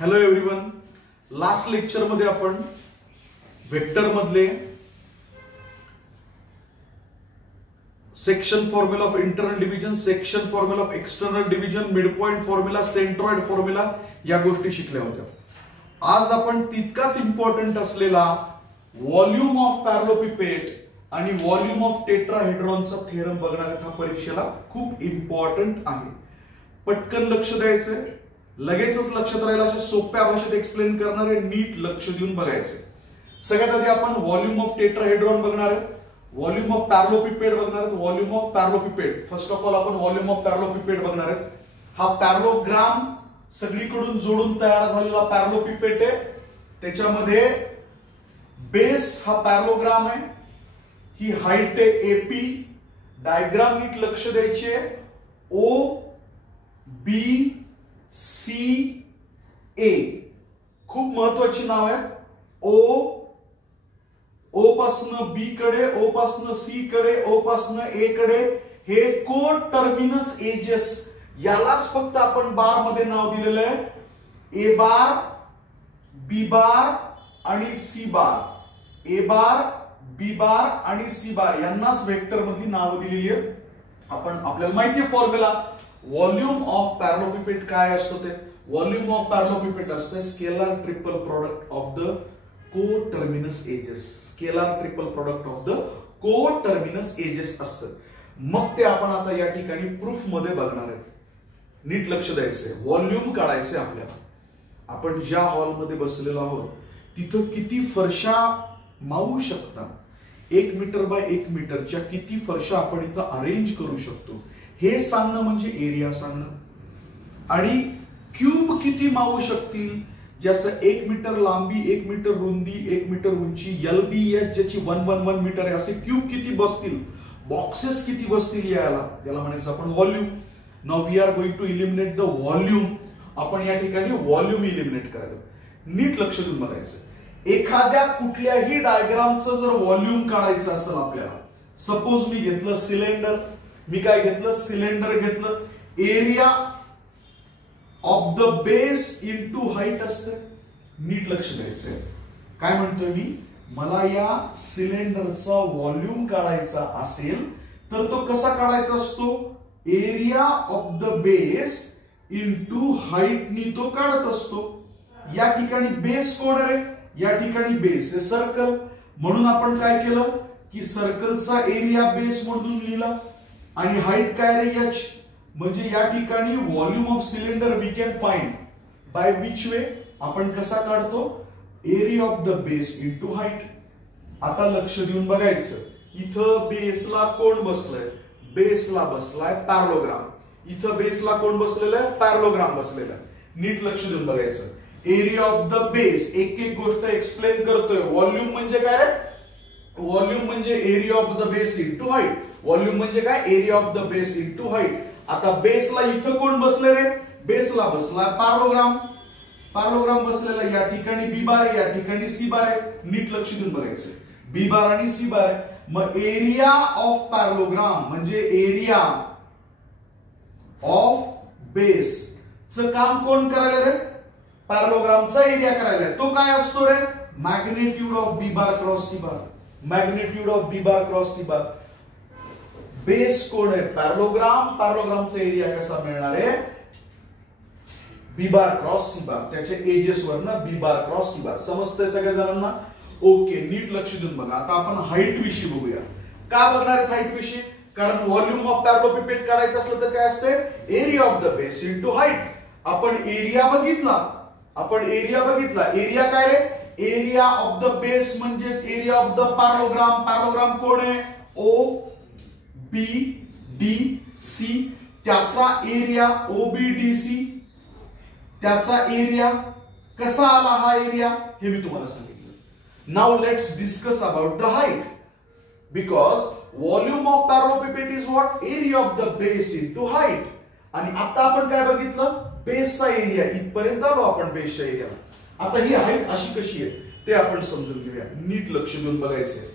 Hello everyone, last lecture मध्ये आपण vector मधले section formula of internal division, section formula of external division, mid point formula, centroid formula या गोष्टी शिकल्या होत्या. आज आपण तितकाच इम्पॉर्टंट असलेला व्हॉल्यूम ऑफ पॅरलोपिपेट आणि व्हॉल्यूम ऑफ टेट्राहेड्रॉनचा थेरम बघणार आहोत. हा परीक्षेला खूप इम्पॉर्टंट आहे. पटकन लक्ष द्यायचंय, लगेचच लक्षात राहिला अशा सोप्या भाषेत एक्सप्लेन करणार आहे. नीट लक्ष देऊन बघायचंय. सगळ्यात आधी आपण व्हॉल्यूम ऑफ टेट्राहेड्रॉन बघणार आहे, व्हॉल्यूम ऑफ पॅरलोपिपेट बघणार आहेत. Volume of parallelepiped, first of all आपण व्हॉल्यूम ऑफ पॅरलोपिपेट बघणार आहेत. हा पॅरलोग्राम सगळीकडून जोडून तयार झालेला पॅरलोपिपेट आहे. त्याच्यामध्ये बेस हा पॅरलोग्राम आहे, ही हाईट आहे एपी. डायग्राम नीट लक्ष द्यायची आहे. ओ बी सी ए खूप महत्वाची नाव आहे. ओ पासून बी कडे, ओ पासून सी कडे, ओ पासून ए कडे हे को टर्मिनस एजेस. यालाच फक्त आपण बार मध्ये नाव दिलेलं आहे. ए बार, बी बार आणि सी बार. ए बार, बी बार आणि सी बार यांनाच वेक्टर मधली नाव दिलेली आहे. आपण आपल्याला माहिती आहे फॉर्म्युला. व्हॉल्यूम ऑफ पॅरलोपिपेट काय असतं ते? व्हॉल्यूम ऑफ पॅरलोपिपेट असतं scalar triple product of the coterminous edges. Scalar triple product of the coterminous edges असतं. मग ते आपण आता या ठिकाणी प्रूफ मध्ये बघणार आहेत. नीट लक्ष द्यायचंय. व्हॉल्यूम काढायचंय आपल्याला. आपण ज्या हॉलमध्ये बसलेलो आहोत तिथं किती फरशा मावू शकतात, 1 मीटर बाय 1 मीटरच्या किती फरशा आपण इथं अरेंज करू शकतो हे सांगणं म्हणजे एरिया सांगणं. आणि क्यूब किती मावू शकतील, ज्याचं 1 मीटर लांबी, 1 मीटर रुंदी, 1 मीटर उंची, LBH ज्याची 111 मीटर आहे, असे क्यूब किती बसतील, बॉक्सेस किती बसतील याला म्हणायचं आपण volume. Now we are going to eliminate the volume. आपण या ठिकाणी व्हॉल्यूम इलिमिनेट करायला. नीट लक्ष देऊन बघायचं. एखाद्या कुठल्याही डायग्रामचं जर व्हॉल्यूम काढायचं असेल आपल्याला, सपोज मी घेतलं सिलेंडर, मी काय घेतलं सिलेंडर घेतलं. Area of the base into height असते. नीट लक्ष द्यायचंय. काय म्हणतोय मी, मला या सिलेंडरचा व्हॉल्यूम काढायचा असेल तर तो कसा काढायचा असतो? Area of the base into height नी तो काढत असतो. या ठिकाणी बेस कोण आहे? या ठिकाणी बेस आहे सर्कल. म्हणून आपण काय केलं की सर्कलचा एरिया बेस म्हणून लिहिला आणि हाईट काय रे h. म्हणजे या ठिकाणी volume of cylinder we can find by which way. आपण कसा काढतो? Area of the base into height. आता लक्ष देऊन बघायचं. इथं बेसला कोण बसलंय? बेसला बसलाय पॅरलोग्राम. इथं बेसला कोण बसलेलं आहे? पॅरलोग्राम बसलेला आहे. नीट लक्ष देऊन बघायचं. एरिया ऑफ द बेस, एक एक गोष्ट एक्सप्लेन करतोय. व्हॉल्यूम म्हणजे काय रे? व्हॉल्यूम म्हणजे area of the base into height. Volume म्हणजे काय? Area of the base into height. आता बेसला इथं कोण बसले रे? बेसला बसला पॅरलोग्राम. पॅरलोग्राम बसलेला या ठिकाणी बी बार आहे, या ठिकाणी सी बार आहे. नीट लक्ष देऊन बघायचं. बी बार आणि सी बार आहे. मग एरिया ऑफ पॅरलोग्राम म्हणजे एरिया ऑफ बेस च काम कोण करायला रे? पॅरलोग्रामचा एरिया करायला. तो काय असतो रे? Magnitude of B bar cross C bar. Magnitude of B bar cross C bar. Base कोण आहे? पॅरलोग्राम. पॅरलोग्रामचा एरिया कसा मिळणार आहे? बी बार क्रॉस सी बार. त्याच्या एजेस वरनं बी बार क्रॉस सी बार. समजतंय सगळ्या जणांना? ओके. नीट लक्ष देऊन बघा. आता आपण हाईट विषयी बघूया. का बघणार आहेत हाईट विषयी? कारण व्हॉल्यूम ऑफ पॅरलोपिपेट काढायचं असलं तर काय असते? Area of the base into height. आपण एरिया बघितला. एरिया काय रे? एरिया ऑफ द बेस म्हणजेच area of the parallelogram. Parallelogram कोण आहे? O B D C. त्याचा एरिया OBDC, त्याचा एरिया कसा आला हा एरिया हे मी तुम्हाला सांगितलं. Now let's discuss about the height. Because volume of parallelepiped is what? Area of the base into height. आणि आता आपण काय बघितलं? बेसचा एरिया. इथपर्यंत आलो आपण बेसच्या एरियाला. आता ही हाईट अशी कशी आहे ते आपण समजून घेऊया. नीट लक्ष देऊन बघायचंय.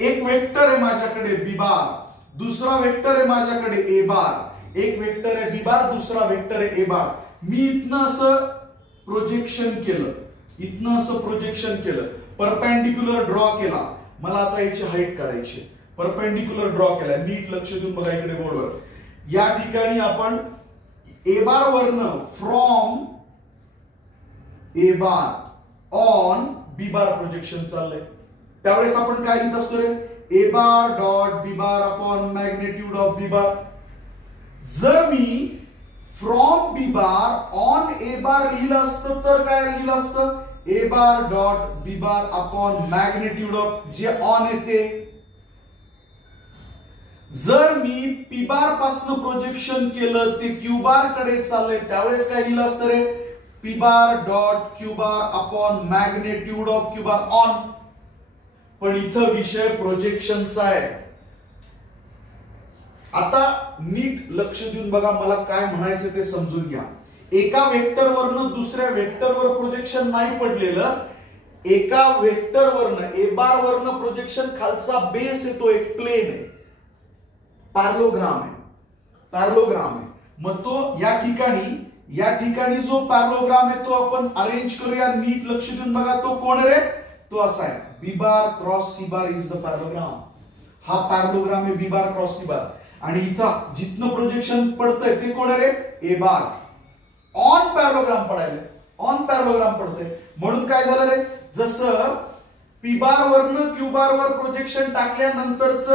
एक वेक्टर आहे माझ्याकडे बी बार, दुसरा वेक्टर आहे माझ्याकडे ए बार. एक वेक्टर आहे बी बार, दुसरा वेक्टर आहे ए बार. मी इथनं असं प्रोजेक्शन केलं, इथनं असं प्रोजेक्शन केलं, परपेंडिक्युलर ड्रॉ केला, मला आता याची हाईट काढायची, परपेंडिक्युलर ड्रॉ केला, नीट लक्ष देऊन बघा इकडे बोर्डवर. या ठिकाणी आपण ए बार वरनं from A bar on B bar projection चाललंय. त्यावेळेस आपण काय लिहित असतो रे, A bar dot B bar upon magnitude of B bar. जर मी फ्रॉम बी बार ऑन ए बार लिहिलं असतं तर काय लिहिलं असतं, A bar dot B bar upon magnitude of J on येते. जर मी पी बार पासून प्रोजेक्शन केलं ते क्यू बार कडे चाललंय त्यावेळेस काय लिहिलं असतं रे, P bar dot Q bar upon magnitude of Q bar on. पण इथं विषय प्रोजेक्शनचा आहे. आता नीट लक्ष देऊन बघा, मला काय म्हणायचं ते समजून घ्या. एका वेक्टरवरनं दुसऱ्या वेक्टरवर प्रोजेक्शन नाही पडलेलं, एका वेक्टरवरनं ए बार वरनं प्रोजेक्शन खालचा बेस येतो, एक प्लेन आहे, पॅरलोग्राम आहे, पॅरलोग्राम आहे. मग तो या ठिकाणी जो पॅरलोग्राम आहे तो आपण अरेंज करूया. नीट लक्ष देऊन बघा, तो कोण रे, तो असा आहे, B bar cross C bar is the parallelogram. हा पॅरलोग्राम आहे बी बार क्रॉस सी बार. आणि इथं जिथनं प्रोजेक्शन पडतंय ते कोण रे, ए बार. ऑन पॅरलोग्राम पडायला, ऑन पॅरलोग्राम पडतंय. म्हणून काय झालं रे, जसं पी बार वरनं क्यू बार वर प्रोजेक्शन टाकल्यानंतरच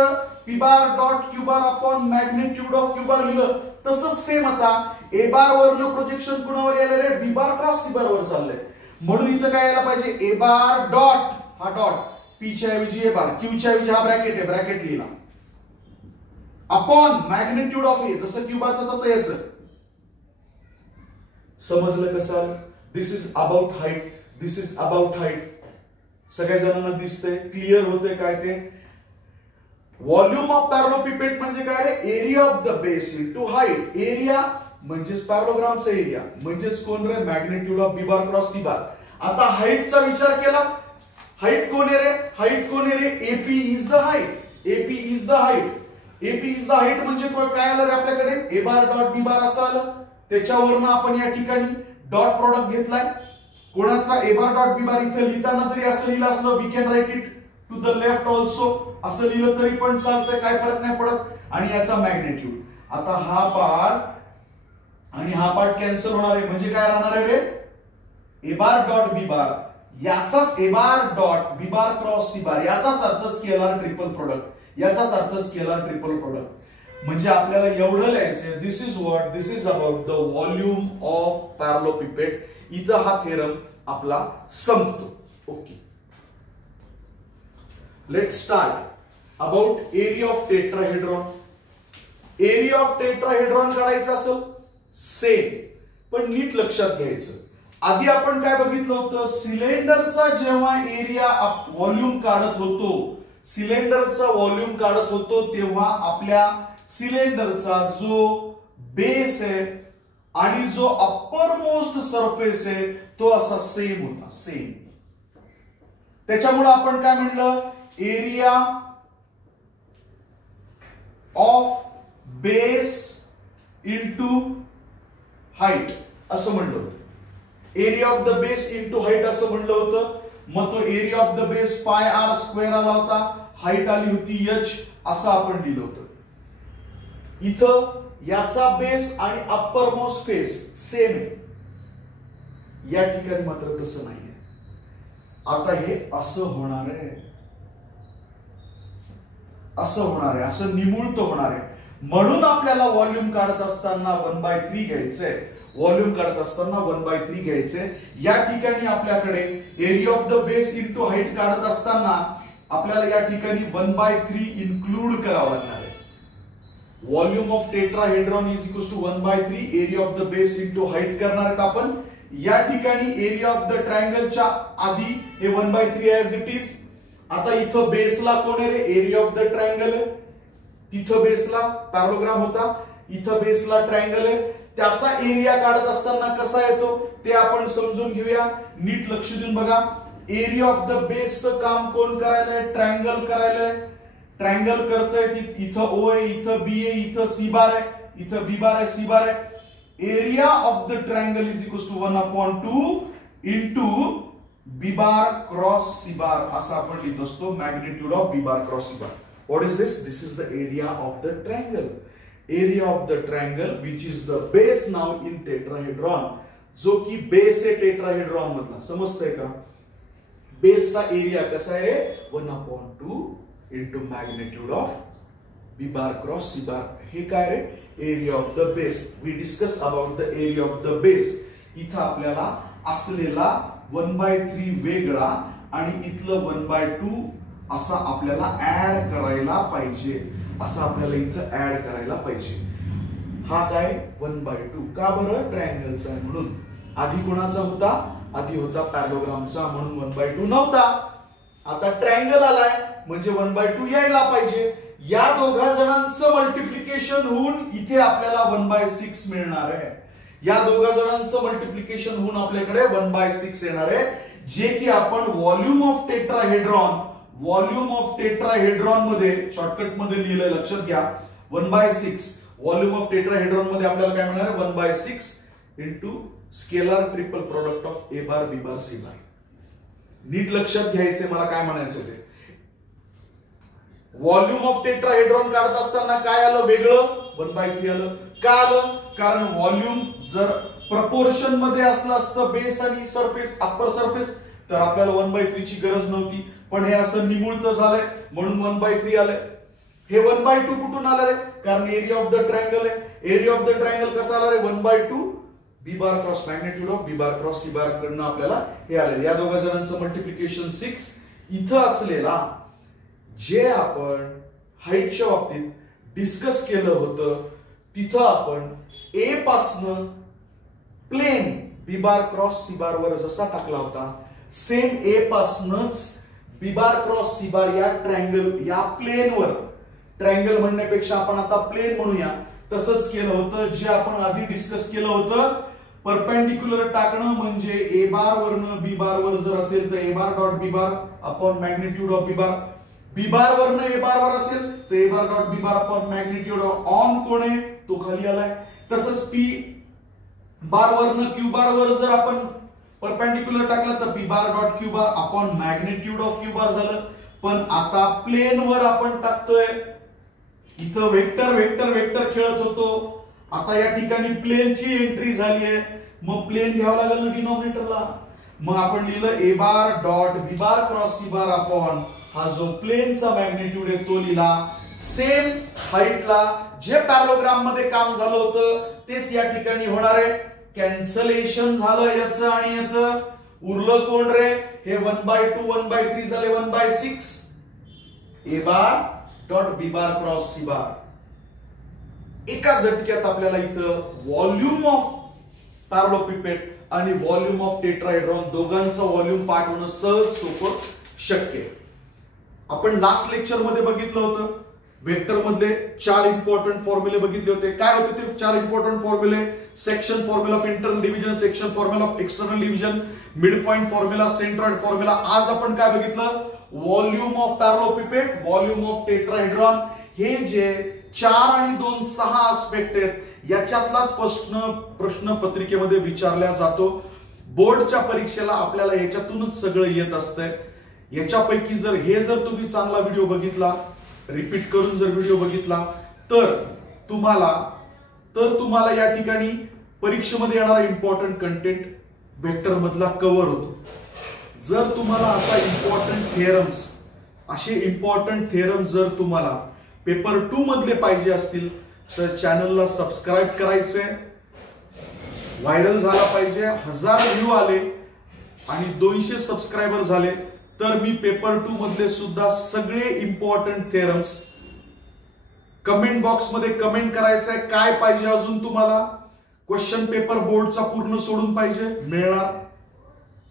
P bar dot Q bar upon magnitude of Q bar लिहिलं, तसंच सेम आता ए बार वरनं प्रोजेक्शन कुणावर यायला रे, बी बार क्रॉस सी बार वर चाललंय. म्हणून इथं काय यायला पाहिजे, ए बार डॉट, हा डॉट पी च्या ऐवजी ए बार, क्यू च्या ऐवजी हा ब्रॅकेट आहे, ब्रॅकेट लिहिला, अपॉन मॅग्नेट्यूड ऑफ ए, जसं क्यू बारचं तसं यायचं. समजलं कसं, this is about height, this is about height. सगळ्या जणांना दिसतंय, क्लिअर होतंय काय ते. व्हॉल्यूम ऑफ पॅरलोपिपेट म्हणजे काय रे, area of the base into height. Area म्हणजेच पॅरलोग्रामचा एरिया, म्हणजेच कोण रे, magnitude of B bar cross C bar. आता हाईटचा विचार केला, हाईट कोण आहे रे, हाईट कोण आहे रे, AP is the height, AP is the height. AP is the height म्हणजे काय आलं रे आपल्याकडे, ए बार डॉट बी बार असं आलं. त्याच्यावरनं आपण या ठिकाणी डॉट प्रोडक्ट घेतलाय कोणाचा, ए बार डॉट बी बार. इथे लिहिताना जरी असं लिहिलं असलं, we can write it to the left also, असं लिहिलं तरी पण चालतंय, काय फरक नाही पडत. आणि याचा मॅग्नेट्यूड. आता हा पार्ट आणि हा पार्ट कॅन्सल होणार आहे, म्हणजे काय राहणार आहे रे, A bar dot B bar, याचाच A bar dot B bar cross C bar, याचाच अर्थ स्केलर ट्रिपल प्रोडक्ट, याचाच अर्थ स्केलर ट्रिपल प्रोडक्ट. म्हणजे आपल्याला एवढं लिहायचं, this is what, this is about the volume of parallelepiped. इथं हा थेरम आपला संपतो. Okay, let's start about area of tetrahedron. Area of tetrahedron काढायचं असेल सेम, पण नीट लक्षात घ्यायचं. आधी आपण काय बघितलं होतं, सिलेंडरचा जेव्हा एरिया व्हॉल्यूम काढत होतो, सिलेंडरचा व्हॉल्यूम काढत होतो, तेव्हा आपल्या सिलेंडरचा जो बेस आहे आणि जो अप्पर मोस्ट सरफेस आहे तो असा सेम होता, सेम. त्याच्यामुळे आपण काय म्हणलं, area of base into height असं म्हणलं होतं. Area of the base into height असं म्हणलं होतं. मग तो area of the base pi R square आला होता, हाईट आली होती एच, असं आपण लिहिलं होतं. इथं याचा बेस आणि अप्पर मोस्ट फेस सेम आहे, या ठिकाणी मात्र तसं नाहीये. आता हे असं होणार आहे, असं होणार आहे, असं निमुळत होणार आहे. म्हणून आपल्याला व्हॉल्यूम काढत असताना 1/3 घ्यायचंय, व्हॉल्यूम काढत असताना 1/3 घ्यायचंय. या ठिकाणी आपल्याकडे area of the base into height काढत असताना आपल्याला या ठिकाणी 1/3 इन्क्लूड करावं लागणार आहे. Volume of tetrahedron is equal to 1/3 area of the base into height करणार आहेत आपण. या ठिकाणी एरिया ऑफ द ट्रायंगलच्या आधी हे 1/3 ऍज इट इज. आता इथं बेसला कोण आहे रे, एरिया ऑफ द ट्रायंगल आहे. तिथं बेसला पॅरलोग्राम होता, इथं बेसला ट्रायंगल आहे. त्याचा एरिया काढत असताना कसा येतो ते आपण समजून घेऊया. नीट लक्ष देऊन बघा. एरिया ऑफ द बेसचं काम कोण करायलंय, ट्रायंगल करायलंय. ट्रायंगल करतंय, इथं ओ आहे, इथं बी आहे, इथं सी बार आहे, इथं बी बार आहे, सी बार आहे. Area of the triangle is equal to 1/2 into B bar cross C bar असं आपण लिहित असतो magnitude of B bar cross C bar. What is this? This is the area of the triangle. Area of the triangle which is the base now in tetrahedron, जो की base आहे tetrahedron मधला. समजतंय का? बेसचा एरिया कसा आहे? 1/2 into magnitude of B bar cross C bar. हे काय रे? Area of the base. We discuss about the area of the base. इथं आपल्याला असलेला 1/3 वेगळा आणि इथलं 1/2 असा आपल्याला ऍड करायला पाहिजे. असं आपल्याला इथं ऍड करायला पाहिजे. हा काय? 1/2. का बरं? ट्रायंगलचा आहे म्हणून. आधी कोणाचा होता? आधी होता पॅरलोग्रामचा, म्हणून 1/2 नव्हता. आता ट्रायंगल आलाय म्हणजे 1/2 यायला पाहिजे. या दोघा जणांचं मल्टिप्लिकेशन होऊन इथे आपल्याला 1/6 मिळणार आहे. या दोघा जणांचं मल्टिप्लिकेशन होऊन आपल्याकडे 1/6 येणार आहे, जे की आपण व्हॉल्यूम ऑफ टेट्राहेड्रॉन मध्ये शॉर्टकट मध्ये लिहिलंय, लक्षात घ्या. 1/6 व्हॉल्यूम ऑफ टेट्राहेड्रॉन मध्ये आपल्याला काय मिळणार? 1/6 into scalar triple product of A bar B bar C bar. नीट लक्षात घ्यायचे मला काय म्हणायचं ते. व्हॉल्यूम ऑफ टेट्राहेड्रॉन काढत असताना काय आलं? वेगळं 1/3 आलं. का आलं? कारण व्हॉल्यूम जर प्रपोर्शन मध्ये असलं असतं बेस आणि सरफेस, अप्पर सरफेस, तर आपल्याला 1/3 ची गरज नव्हती. पण हे असं निमुळत झालंय म्हणून 1/3 आलंय. हे 1/2 कुठून आलं रे? कारण एरिया ऑफ द ट्रायंगल आहे. एरिया ऑफ द ट्रायंगल कसा आला रे? 1/2 B bar cross magnitude of B bar cross C bar कडनं आपल्याला हे आले. या दोघा जणांचं मल्टिप्लिकेशन 6. इथं असलेला जे आपण हाईटच्या बाबतीत डिस्कस केलं होतं, तिथं आपण ए पासनं plane B bar cross C bar वर जसा टाकला होता, सेम ए पासनच B bar cross C bar या ट्रायंगल या प्लेनवर, ट्रायंगल म्हणण्यापेक्षा आपण आता प्लेन म्हणूया, तसंच केलं होतं. जे आपण आधी डिस्कस केलं होतं, परपेंडिक्युलर टाकणं म्हणजे ए बार वरनं बी बार वर जर असेल तर A bar dot B bar upon magnitude of B bar. B bar वरनं ए बार वर असेल तर A bar dot B bar upon magnitude on कोण आहे तो खाली आलाय. तसंच पी बार वरनं क्यू बार वर जर आपण परपेंडिक्युलर टाकला तर P bar dot Q bar upon magnitude of Q बार झालं. पण आता प्लेन वर आपण टाकतोय. इथं वेक्टर वेक्टर वेक्टर खेळत होतो, आता या ठिकाणी प्लेनची एंट्री झाली आहे. मग प्लेन घ्यावं लागेल ना डिनॉमिनेटरला. मग आपण लिहिलं A bar dot B bar cross C bar upon हा जो प्लेनचा मॅग्निट्यूड आहे तो लिहिला. सेम हाईटला जे पॅरलोग्राम मध्ये काम झालं होतं तेच या ठिकाणी होणार आहे. कॅन्सलेशन झालं याचं आणि याचं. उरलं कोण रे? हे 1/2 1/3 झाले 1/6. A bar dot B bar cross C bar. एका झटक्यात आपल्याला इथं व्हॉल्यूम ऑफ पॅरलोपिपेट आणि व्हॉल्यूम ऑफ टेट्राहेड्रॉन दोघांचं व्हॉल्यूम पाठवणं सहज सोपं शक्य आहे. आपण लास्ट लेक्चर मध्ये बघितलं होतं, वेक्टर मधले 4 इम्पॉर्टंट फॉर्म्युले बघितले होते. काय होते ते 4 इम्पॉर्टंट फॉर्म्युले? Section formula of internal division, section formula of external division, mid point formula, centroid formula. आज आपण काय बघितलं? Volume of parallelepiped, volume of tetrahedron. हे जे 4 आणि 2 6 आस्पेक्ट आहेत, याच्यातलाच प्रश्न पत्रिकेमध्ये विचारला जातो. बोर्डच्या परीक्षेला आपल्याला याच्यातूनच सगळं येत असतंय. याच्यापैकी जर तुम्ही चांगला व्हिडिओ बघितला, रिपीट करून जर व्हिडिओ बघितला तर तुम्हाला या ठिकाणी परीक्षेमध्ये येणारा इम्पॉर्टंट कंटेंट वेक्टर मधला कव्हर होतो. जर तुम्हाला असे इम्पॉर्टंट थेरम्स जर तुम्हाला पेपर 2 मधले पाहिजे असतील तर चॅनलला सबस्क्राईब करायचंय. व्हायरल झाला पाहिजे. 1000 व्ह्यू आले आणि 200 सबस्क्रायबर झाले तर मी पेपर 2 मधले सुद्धा सगळे इम्पॉर्टंट थेरम्स कमेंट बॉक्स मध्ये कमेंट करायचंय. काय पाहिजे अजून तुम्हाला? क्वेश्चन पेपर बोर्डचा पूर्ण सोडून पाहिजे, मिळणार.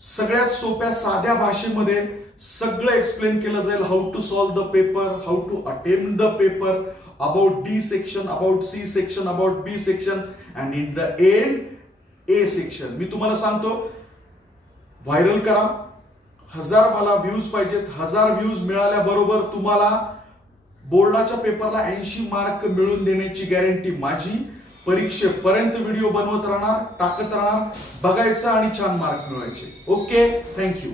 सगळ्यात सोप्या साध्या भाषेमध्ये सगळं एक्सप्लेन केलं जाईल. How to solve the paper, how to attempt the paper, about D section, about C section, about B section and in the end A section. मी तुम्हाला सांगतो, व्हायरल करा. 1000 मला व्ह्यूज पाहिजेत. 1000 व्ह्यूज मिळाल्याबरोबर तुम्हाला बोर्डाच्या पेपरला 80 मार्क मिळून देण्याची गॅरंटी माझी. परीक्षेपर्यंत व्हिडिओ बनवत राहणार, टाकत राहणार, बघायचं आणि छान मार्क्स मिळवायचे. Okay, thank you.